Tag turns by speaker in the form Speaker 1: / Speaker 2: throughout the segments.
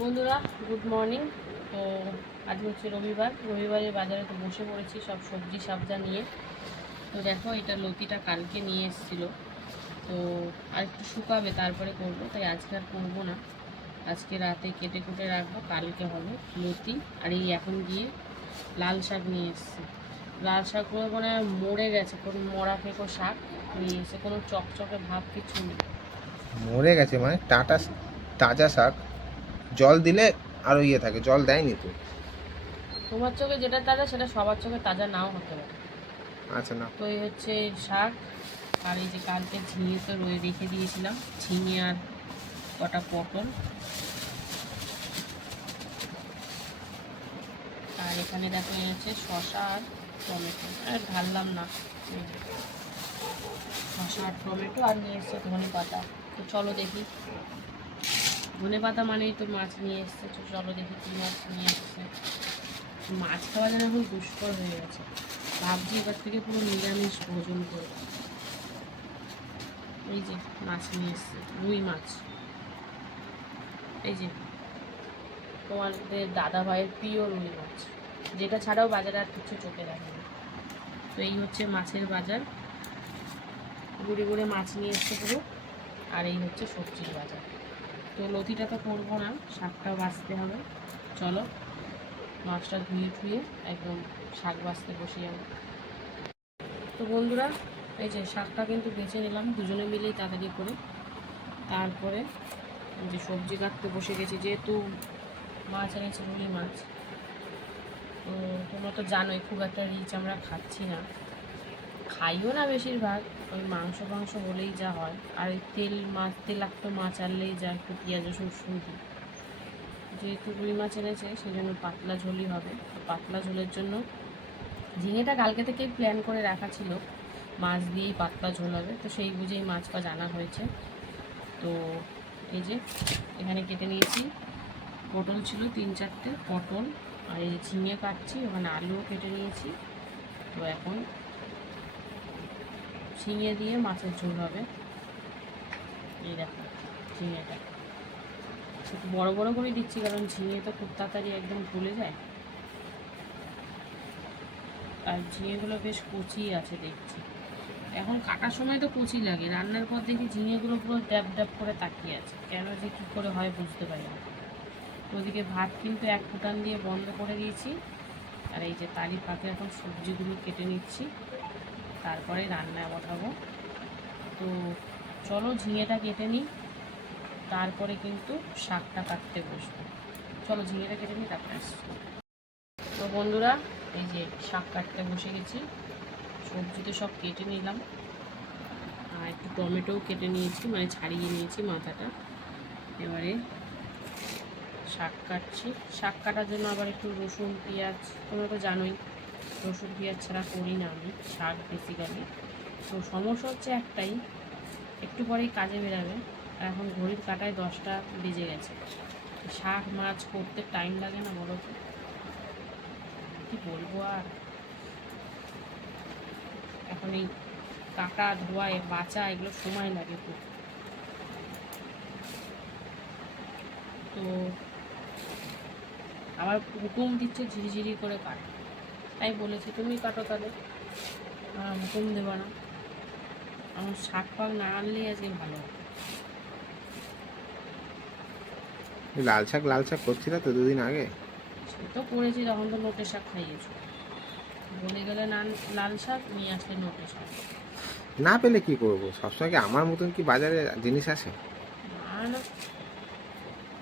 Speaker 1: বন্ধুরা good morning তো আজ হচ্ছে রবিবার। রবিবারের বাজারে তো বসে পড়েছি সব সবজি সাবজা নিয়ে। তো দেখো, এটা লতিটা কালকে নিয়ে এসেছিল। তো আর একটু শুকাবে, তারপরে করব। তাই আজকে আর করব না। আজকে রাতে কেটে কুটে রাখব, কালকে হবে লতি। আর এই এখন গিয়ে লাল শাক নিয়ে এসছে। লাল শাকগুলো মানে মরে গেছে, কোনো মরা ফেঁকো শাক নিয়ে এসে, কোনো চকচকে ভাব কিছু নেই।
Speaker 2: মরে গেছে মানে টাটা, তাজা শাক। জল দিলে আরও ইয়ে থাকে জল দেয়নি তো।
Speaker 1: তোমার চোখে যেটা তাজা সেটা সবার চোখে তাজা নাও হতে পারে।
Speaker 2: আচ্ছা না
Speaker 1: তো এই হচ্ছে শাক আর এই যে কালকে ঝিঙে তো রয়ে রেখে দিয়েছিলাম ঝিঙে আর কটা পটল। আর এখানে দেখো এনেছে শশা আর টমেটো। আর ঢাললাম না। এই শশা আর টমেটো আর নিয়ে এসছে ধনে পাতা তো চলো দেখি। ধনে পাতা মানেই তো মাছ নিয়ে এসছে। তো চলো দেখি কী মাছ নিয়ে এসছে। মাছ খাওয়া যেন এখন দুষ্কর হয়ে গেছে। ভাবছি এবার থেকে পুরো নিরামিষ ভোজন করব। এই যে মাছ নিয়ে এসছে, রুই মাছ। এই যে তোমাদের দাদা ভাইয়ের প্রিয় রুই মাছ। যেটা ছাড়াও বাজারে আর কিছু চোখে দেখে না। তো এই হচ্ছে মাছের বাজার। গুড়ি গুড়ে মাছ নিয়ে এসছে পুরো। আর এই হচ্ছে সবজির বাজার। তো লতিটা তো করব না, শাকটাও বাছতে হবে। চলো, মাছটা ধুয়ে ধুয়ে একদম শাক বাছতে বসে যাব তো বন্ধুরা, এই যে শাকটা কিন্তু বেছে নিলাম, দুজনে মিলেই তাড়াতাড়ি করে। তারপরে যে সবজি কাটতে বসে গেছি, যেহেতু মাছ এনেছে রুই মাছ, তো তোমরা তো জানোই খুব একটা রিচ আমরা খাচ্ছি না। খাইও না বেশিরভাগ, ওই মাংস মাংস হলেই যা হয়। আর তেল মাছ তেলাক্ত মাছ আনলেই যা একটু পেঁয়াজ, রসুন শুনছি যেহেতু রুই মাছ এনেছে সেই জন্য পাতলা ঝোলই হবে। পাতলা ঝোলের জন্য ঝিঙেটা কালকে থেকেই প্ল্যান করে রাখা ছিল। মাছ দিয়েই পাতলা ঝোল হবে। তো সেই বুঝেই মাছ পা জানা হয়েছে। তো এই যে, এখানে কেটে নিয়েছি। পটল ছিল তিন চারটে, পটল আর এই যে ঝিঙে কাটছি, ওখানে আলুও কেটে নিয়েছি। তো এখন ঝিঙে দিয়ে মাছের ঝোল হবে। এই দেখো, ঝিঙেটা। একটু বড় বড় করে দিচ্ছি, কারণ ঝিঙে তো খুব তাড়াতাড়ি একদম গলে যায়। আর ঝিঙেগুলো বেশ কচি আছে দেখছি। এখন কাটার সময় তো কচি লাগে, রান্নার পর দেখি ঝিঙেগুলো পুরো ড্যাব ড্যাব করে তাকিয়ে আছে। কেন যে কী করে হয় বুঝতে পারি না। ওদিকে ভাত কিন্তু এক ফুটান দিয়ে বন্ধ করে দিয়েছি। আর এই যে তারি পাকে এখন সবজিগুলো কেটে নিচ্ছি। তারপরে রান্নায় বসাবো। তো চলো ঝিঙেটা কেটে নিই, তারপরে কিন্তু শাকটা কাটতে বসবো। চলো ঝিঙেটা কেটে নিই, তারপরে তো বন্ধুরা, এই যে শাক কাটতে বসে গেছি, সবজি তো সব কেটে নিলাম। আর একটু টমেটোও কেটে নিয়েছি মানে ছাড়িয়ে নিয়েছি মাথাটা। এবারে শাক কাটছি। শাক কাটার জন্য আবার একটু রসুন, পেঁয়াজ, তোমরা তো জানোই। রসুন পেঁয়াজ ছাড়া করি না আমি, শাক বেসিক্যালি তো সমস্যা হচ্ছে একটাই, একটু পরেই কাজে বেরাবে, আর এখন ঘড়ির কাটায় দশটা বেজে গেছে। শাক মাছ করতে টাইম লাগে না বলো তো। কি বলব আর? এখন এই কাটা, ধোয়া, এ বাঁচা এগুলো সময় লাগে খুব। তো আবার হুকুম দিচ্ছে ঝিরিঝিরি করে কাট তাই বলেছি তুমি কাটো তাহলে। আমার হুকুম দেবো না। আমার শাক পাক না আনলেই আজকে ভালো
Speaker 2: লাল শাক লাল শাক করছিল তো দুদিন আগে।
Speaker 1: সে তো করেছি তখন তো নোটে শাক খাইয়েছো। বলে গেলে নান লাল শাক নিয়ে আসলে নোটে শাক।
Speaker 2: না পেলে কি করব? সবসময় কি আমার মতন কি বাজারে জিনিস আসে?
Speaker 1: না না।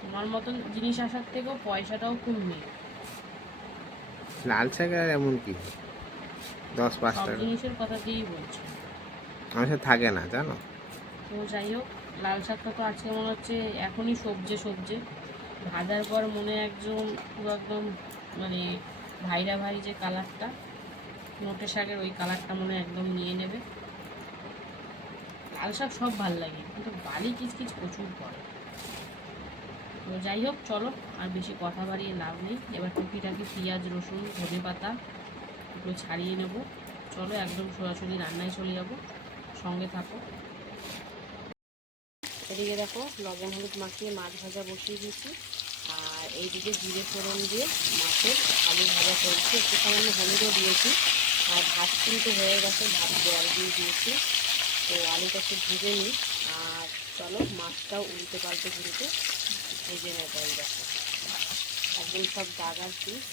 Speaker 1: তোমার মতন জিনিস আসার থেকেও পয়সাটাও নেই।
Speaker 2: লাল শাক আর এমন কি? দশ পাঁচ টাকা।
Speaker 1: জিনিসের কথা দিয়েই বলছো।
Speaker 2: আমার সাথে থাকে না জানো?
Speaker 1: তো যাই হোক লাল শাকটা তো আজকে মনে হচ্ছে এখনই সবজে সবজে। ভাজার পর মনে একদম পুরো একদম মানে ভাইরা ভাই যে কালারটা নোটে শাকের ওই কালারটা মনে একদম নিয়ে নেবে। লাল শাক সব ভালো লাগে কিন্তু বালি কিচকিচ প্রচুর পড়ে তো যাই হোক, চলো, আর বেশি কথা বাড়িয়ে লাভ নেই। এবার টুকিটাকি পেঁয়াজ, রসুন, ধনে পাতা এগুলো ছাড়িয়ে নেব। চলো, একদম সরাসরি রান্নায় চলে যাব। সঙ্গে থাকো। এদিকে দেখো, লবণ হলুদ মাখিয়ে মাছ ভাজা বসিয়ে দিয়েছি। আর এইদিকে জিরে ফোড়ন দিয়ে মাছের আলু ভাজা চলছে একটু সামান্য হলুদও দিয়েছি। আর ভাত কিন্তু হয়ে গেছে, ভাত জল দিয়ে দিয়েছি। তো আলুটা একটু ভেজে নিই। আর চলো, মাছটাও উল্টে পাল্টে কিন্তু ভেজে নেব এই দেখো। একদম সব দাগার পিস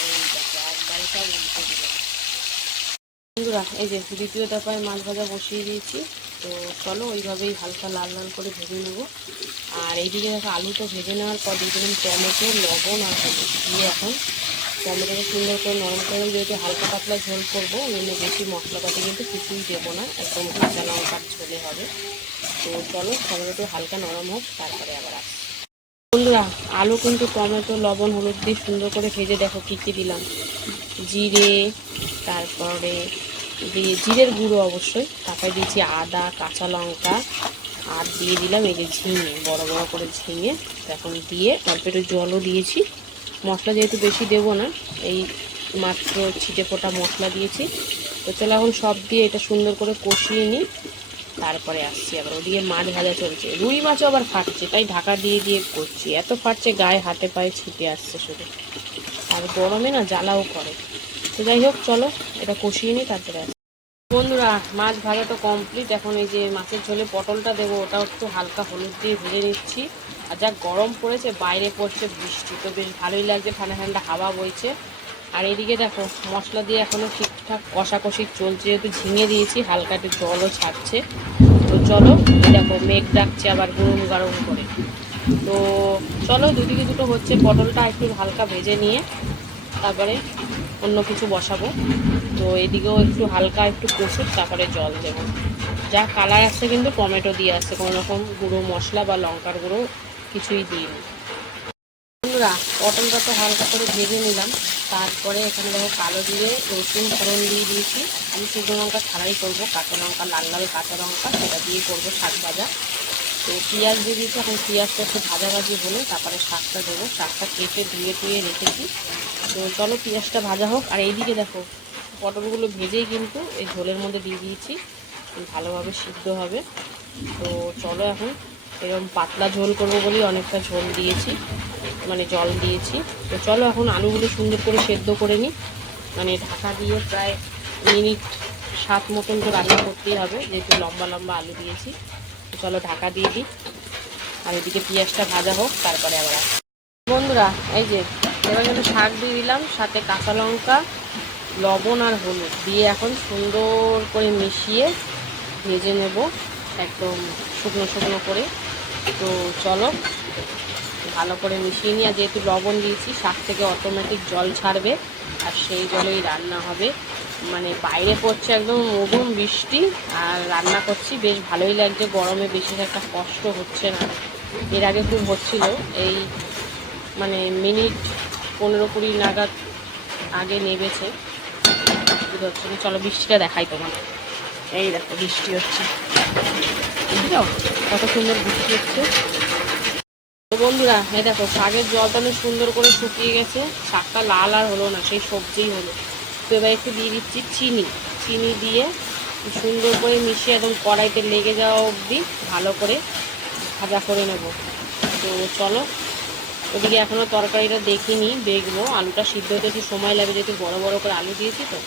Speaker 1: এই দেখো দিলাম। বন্ধুরা, এই যে দ্বিতীয় দফায় মাছ ভাজা বসিয়ে দিয়েছি। তো চলো ওইভাবেই হালকা লাল লাল করে ভেজে নেব। আর এইদিকে দেখো আলুটা ভেজে নেওয়ার পর দিয়ে দেবেন টমেটো, লবণ আর হলুদ। দিয়ে এখন টমেটোটা সুন্দর করে নরম করে যেহেতু হালকা পাতলা ঝোল করব, ওই বেশি মশলাপাতি কিন্তু কিছুই দেবো না। একদম কাঁচা লঙ্কার ঝোলে হবে। তো চলো টমেটোটা হালকা নরম হোক, তারপরে আবার আসছি। বন্ধুরা, আলু কিন্তু টমেটো, লবণ, হলুদ দিয়ে সুন্দর করে ভেজে দেখো কী কী দিলাম। জিরে, তারপরে দিয়ে জিরের গুঁড়ো অবশ্যই, তারপরে দিয়েছি আদা, কাঁচা লঙ্কা, আর দিয়ে দিলাম এই যে ঝিঙে, বড় বড় করে ঝিঙে। এখন দিয়ে অল্প একটু জলও দিয়েছি। মশলা যেহেতু বেশি দেবো না, এই মাত্র ছিটে ফোটা মশলা দিয়েছি। তো চলো এখন সব দিয়ে এটা সুন্দর করে কষিয়ে নিই। তারপরে আসছি আবার, ওদিকে মাছ ভাজা চলছে। রুই মাছও আবার ফাটছে, তাই ঢাকা দিয়ে দিয়ে করছি। এত ফাটছে, গায়ে হাতে পায়ে ছিটে আসছে শুধু। আর গরমে না জ্বালাও করে। তো যাই হোক, চলো, এটা কষিয়ে নিই, তারপরে আসছি। বন্ধুরা, মাছ ভাজা তো কমপ্লিট এখন এই যে মাছের ঝোলে পটলটা দেবো, ওটাও একটু হালকা হলুদ দিয়ে ভেজে নিচ্ছি। আর যা গরম পড়েছে, বাইরে পড়ছে বৃষ্টি। তো বেশ ভালোই লাগছে, ঠান্ডা ঠান্ডা হাওয়া বইছে। আর এদিকে দেখো, মশলা দিয়ে এখনও ঠিকঠাক কষাকষি চলছে। যেহেতু ঝিঙে দিয়েছি, হালকা একটু জলও ছাড়ছে। চলো দেখো, মেঘ ডাকছে আবার গরম গরম করে। তো চলো, দুদিকে দুটো হচ্ছে, পটলটা একটু হালকা ভেজে নিয়ে তারপরে অন্য কিছু বসাবো। তো এদিকেও একটু হালকা একটু কষুক তারপরে জল দেবো। যা কালার আসছে কিন্তু টমেটো দিয়ে আসছে, কোনো রকম গুঁড়ো মশলা বা লঙ্কার গুঁড়ো কিছুই দিইনি। বন্ধুরা, পটলটা তো হালকা করে ভেজে নিলাম। তারপরে এখানে দেখো কালো জিরে, রসুন, ফোড়ন দিয়ে দিয়েছি। আমি শুকনো লঙ্কা ছাড়াই করব, কাঁচা লঙ্কা, লাল লাল কাঁচা লঙ্কা, সেটা দিয়ে করব শাক ভাজা। তো পেঁয়াজ দিয়ে দিয়েছি, এখন পেঁয়াজটা একটু ভাজাভাজি হলে তারপরে শাকটা দেবো। শাকটা কেটে ধুয়ে টুয়ে রেখেছি। তো চলো পেঁয়াজটা ভাজা হোক। আর এইদিকে দেখো, পটলগুলো ভেজেই কিন্তু এই ঝোলের মধ্যে দিয়ে দিয়েছি। ভালোভাবে সিদ্ধ হবে। তো চলো এখন এরকম পাতলা ঝোল করব বলেই অনেকটা ঝোল দিয়েছি মানে জল দিয়েছি। তো চলো এখন আলুগুলো সুন্দর করে সেদ্ধ করে নিই। মানে ঢাকা দিয়ে প্রায় মিনিট সাত মতন তো রান্না করতেই হবে, যেহেতু লম্বা লম্বা আলু দিয়েছি। তো চলো ঢাকা দিয়ে দিই। আর এদিকে পেঁয়াজটা ভাজা হোক, তারপরে আবার বন্ধুরা, এই যে এবার কিন্তু শাক দিয়ে দিলাম, সাথে কাঁচা লঙ্কা, লবণ আর হলুদ দিয়ে এখন সুন্দর করে মিশিয়ে ভেজে নেব একদম শুকনো শুকনো করে। তো চলো, ভালো করে মিশিয়ে নিয়ে যেহেতু লবণ দিয়েছি, শাক থেকে অটোমেটিক জল ছাড়বে, আর সেই জলেই রান্না হবে। মানে বাইরে পড়ছে একদম মধুম বৃষ্টি, আর রান্না করছি, বেশ ভালোই লাগছে। গরমে বেশি একটা কষ্ট হচ্ছে না। এর আগে খুব হচ্ছিল, এই মানে মিনিট পনেরো কুড়ি নাগাদ আগে নেবেছে। হচ্ছে? চলো বৃষ্টিটা দেখাই তোমার এই দেখো, বৃষ্টি হচ্ছে। বুঝলো কত সুন্দর বৃষ্টি হচ্ছে। বন্ধুরা, এই দেখো, শাকের জলটা অনেক সুন্দর করে শুকিয়ে গেছে। শাকটা লাল আর হলো না, সেই সবজিই হলো। তো এবার একটু দিয়ে দিচ্ছি চিনি। চিনি দিয়ে সুন্দর করে মিশিয়ে একদম কড়াইতে লেগে যাওয়া অবধি ভালো করে ভাজা করে নেব। তো চলো, ওদিকে এখনও তরকারিটা দেখিনি দেখব আলুটা সিদ্ধ হতে একটু সময় লাগবে যেহেতু বড় বড় করে আলু দিয়েছি তো।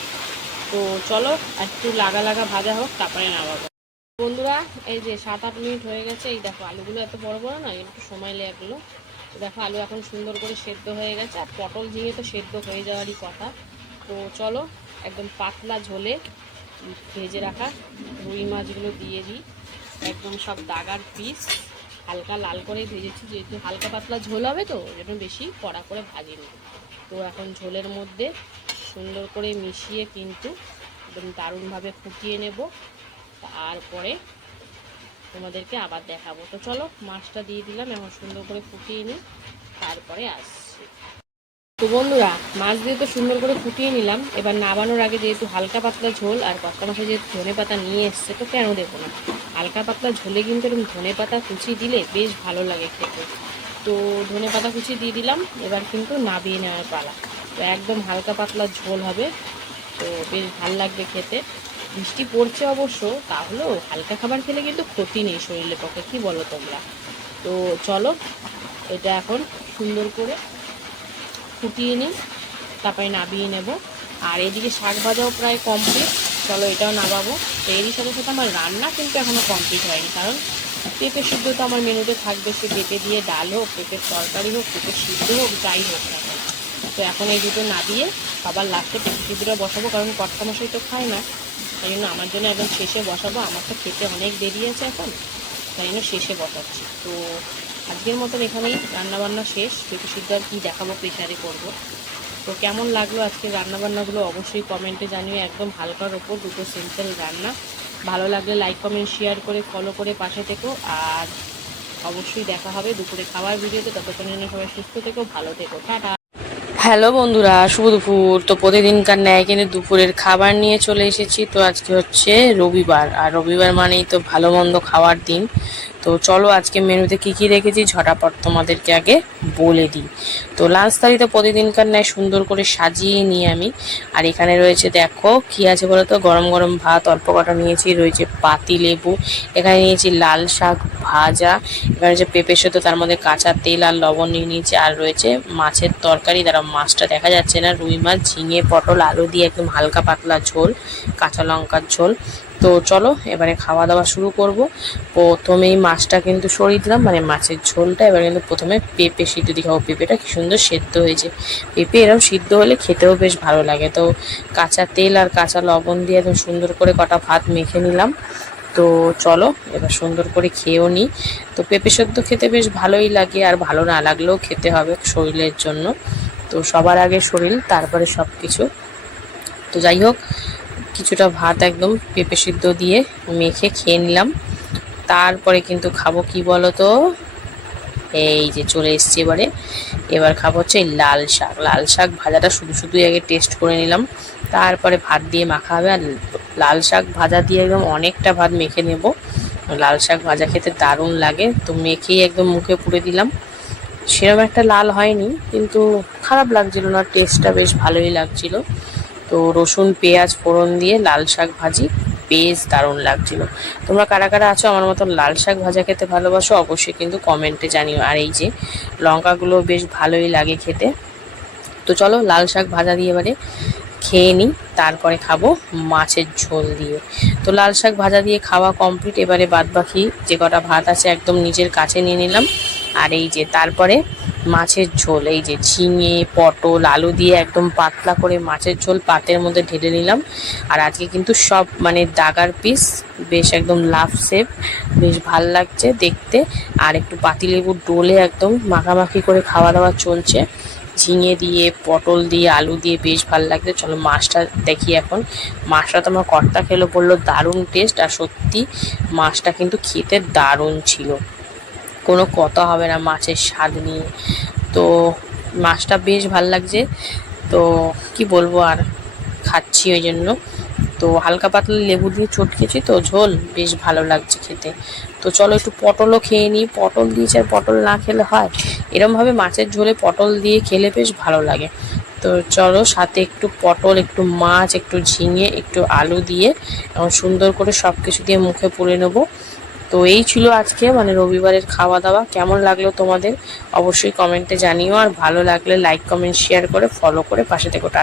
Speaker 1: তো চলো, একটু লাগা লাগা ভাজা হোক, তারপরে নামাবো। বন্ধুরা, এই যে সাত আট মিনিট হয়ে গেছে, এই দেখো আলুগুলো এত বড় বড় না একটু সময় লাগল দেখো আলু এখন সুন্দর করে সেদ্ধ হয়ে গেছে, আর পটল ঝিঙে তো সেদ্ধ হয়ে যাওয়ারই কথা। তো চলো, একদম পাতলা ঝোলে ভেজে রাখা রুই মাছগুলো দিয়ে দিই। একদম সব দাগার পিস হালকা লাল করে ভেজেছি, যেহেতু হালকা পাতলা ঝোল হবে তো, ওই জন্য বেশি কড়া করে ভাজিনি। তো এখন ঝোলের মধ্যে সুন্দর করে মিশিয়ে কিন্তু একদম দারুণভাবে ফুটিয়ে নেব। তারপরে তোমাদেরকে আবার দেখাবো। তো চলো, মাছটা দিয়ে দিলাম এখন সুন্দর করে ফুটিয়ে নিই, তারপরে আসছি। তো বন্ধুরা, মাছ দিয়ে তো সুন্দর করে ফুটিয়ে নিলাম। এবার নামানোর আগে যেহেতু হালকা পাতলা ঝোল, আর কষ্টা মাসে যেহেতু ধনে পাতা নিয়ে এসছে, তো কেন দেবো না? হালকা পাতলা ঝোলে কিন্তু এরকম ধনে পাতা কুচি দিলে বেশ ভালো লাগে খেতে। তো ধনে পাতা কুচি দিয়ে দিলাম, এবার কিন্তু নাবিয়ে নেওয়ার পালা। তো একদম হালকা পাতলা ঝোল হবে, তো বেশ ভালো লাগবে খেতে। বৃষ্টি পড়ছে অবশ্য, তাহলেও হালকা খাবার খেলে কিন্তু ক্ষতি নেই শরীরের পক্ষে, কি বলো তোমরা? তো চলো, এটা এখন সুন্দর করে ফুটিয়ে নিই, তারপরে নাবিয়ে নেব। আর এদিকে শাক ভাজাও প্রায় কমপ্লিট চলো এটাও নামাবো এরই সাথে সাথে আমার রান্না কিন্তু এখনও কমপ্লিট হয়নি, কারণ পেঁপে সিদ্ধ তো আমার মেনুতে থাকবে, সে পেঁপে দিয়ে ডাল হোক, পেঁপের তরকারি হোক পেঁপে সিদ্ধ হোক, যাই হোক না তো এখন এই দুটো নাবিয়ে আবার লাস্টে পেঁপে সিদ্ধটা বসাবো, কারণ কর্তা মশাই তো খায় না। তাই জন্য আমার জন্য একদম শেষে বসাবো। আমার তো খেতে অনেক দেরি আছে এখন, তাই জন্য শেষে বসাচ্ছি। তো আজকের মতন এখানেই রান্নাবান্না শেষ। পেঁপে সিদ্ধ আর কী দেখাবো প্রেশারে করব। তো কেমন লাগল আজকে রান্নাবান্নাগুলো অবশ্যই কমেন্টে জানিয়ে একদম হালকার ওপর, দুটো সিম্পল রান্না। ভালো লাগলে লাইক কমেন্ট শেয়ার করে ফলো করে পাশে থেকো। আর অবশ্যই দেখা হবে দুপুরে খাওয়ার ভিডিওতে। ততক্ষণের জন্য সবাই সুস্থ থেকো, ভালো থেকো। টাটা। হ্যালো বন্ধুরা, শুভ দুপুর। তো প্রতিদিনকার ন্যায় কিন্তু দুপুরের খাবার নিয়ে চলে এসেছি। তো আজকে হচ্ছে রবিবার, আর রবিবার মানেই তো ভালো মন্দ খাওয়ার দিন। তো চলো আজকে মেনুতে কি কি রেখেছি ঝটাপট তোমাদেরকে আগে বলে দিই। তো লাঞ্চ থালিতে প্রতিদিনকার ন্যায় সুন্দর করে সাজিয়ে নিয়ে আমি। আর এখানে রয়েছে দেখো, কি আছে বলো তো? গরম গরম ভাত, অল্প কটা নিয়েছি, রয়েছে পাতি লেবু, এখানে নিয়েছি লাল শাক ভাজা, এখানে যে পেঁপে সেদ্ধ তার মধ্যে কাঁচা তেল আর লবণ নিয়ে নিয়েছি, আর রয়েছে মাছের তরকারি। তারা মাছটা দেখা যাচ্ছে না, রুই মাছ, ঝিঙে, পটল, আলু দিয়ে একদম হালকা পাতলা ঝোল, কাঁচা লঙ্কার ঝোল। তো চলো, এবারে খাওয়া দাওয়া শুরু করব। প্রথমেই মাছটা কিন্তু সরিয়ে দিলাম মানে মাছের ঝোলটা। এবার কিন্তু প্রথমে পেঁপে সিদ্ধ দিয়ে খাব। পেঁপেটা কি সুন্দর সেদ্ধ হয়েছে। পেঁপে এরকম সিদ্ধ হলে খেতেও বেশ ভালো লাগে। তো কাঁচা তেল আর কাঁচা লবণ দিয়ে একদম সুন্দর করে কটা ভাত মেখে নিলাম। তো চলো, এবার সুন্দর করে খেয়েও নিই তো পেঁপে সেদ্ধ খেতে বেশ ভালোই লাগে আর ভালো না লাগলেও খেতে হবে শরীরের জন্য। তো সবার আগে শরীর, তারপরে সব কিছু তো যাই হোক কিছুটা ভাত একদম পেঁপে সিদ্ধ দিয়ে মেখে খেয়ে নিলাম। তারপরে কিন্তু খাব কি বলো তো এই যে চলে এসছি এবারে। এবার খাব হচ্ছে লাল শাক। লাল শাক ভাজাটা শুধু শুধুই আগে টেস্ট করে নিলাম। তারপরে ভাত দিয়ে মাখা হবে আর লাল শাক ভাজা দিয়ে একদম অনেকটা ভাত মেখে নেব। লাল শাক ভাজা খেতে দারুণ লাগে। তো মেখেই একদম মুখে পুড়ে দিলাম। সেরকম একটা লাল হয়নি, কিন্তু খারাপ লাগছিল না টেস্টটা বেশ ভালোই লাগছিল। তো রসুন, পেঁয়াজ, ফোড়ন দিয়ে লাল শাক ভাজি বেশ দারুণ লাগছিল। তোমরা কারা কারা আছো আমার মতন লাল শাক ভাজা খেতে ভালোবাসো অবশ্যই কিন্তু কমেন্টে জানিও। আর এই যে লঙ্কাগুলো বেশ ভালোই লাগে খেতে। তো চলো লাল শাক ভাজা দিয়ে এবারে খেয়ে নিই, তারপরে খাব মাছের ঝোল দিয়ে। তো লাল শাক ভাজা দিয়ে খাওয়া কমপ্লিট এবারে বাদ বাকি যে কটা ভাত আছে একদম নিজের কাছে নিয়ে নিলাম। আর এই যে তারপরে মাছের ঝোল, এই যে ঝিঙে, পটল, আলু দিয়ে একদম পাতলা করে মাছের ঝোল পাতের মধ্যে ঢেলে নিলাম। আর আজকে কিন্তু সব মানে দাগার পিস, বেশ একদম লাভ শেপ বেশ ভালো লাগছে দেখতে। আর একটু পাতিলেবুর ডোলে একদম মাখামাখি করে খাওয়া দাওয়া চলছে। ঝিঙে দিয়ে, পটল দিয়ে, আলু দিয়ে বেশ ভালো লাগছে। চলো মাছটা দেখি এখন। মাছটা তো আমার কর্তা খেলো, বলল দারুণ টেস্ট আর সত্যি মাছটা কিন্তু খেতে দারুণ ছিল। কোনো কথা হবে না মাছের স্বাদ নিয়ে। তো মাছটা বেশ ভালো লাগছে। তো কি বলব আর, খাচ্ছি ওই জন্য। তো হালকা পাতলা লেবু দিয়ে চটকেছি তো ঝোল বেশ ভালো লাগছে খেতে। তো চলো একটু পটলও খেয়ে নিই। পটল দিয়েছে আর পটল না খেলে হয়। এরমভাবে মাছের ঝোলে পটল দিয়ে খেলে বেশ ভালো লাগে। তো চলো সাথে একটু পটল, একটু মাছ, একটু ঝিঙে, একটু আলু দিয়ে, এবং সুন্দর করে সব কিছু দিয়ে মুখে পুড়ে নেব। তো এই ছিল আজকে মানে রবিবারের খাওয়া দাওয়া কেমন লাগল তোমাদের? অবশ্যই কমেন্টে জানিও। আর ভালো লাগলে লাইক কমেন্ট শেয়ার করে ফলো করে পাশে থেকো। টাটা।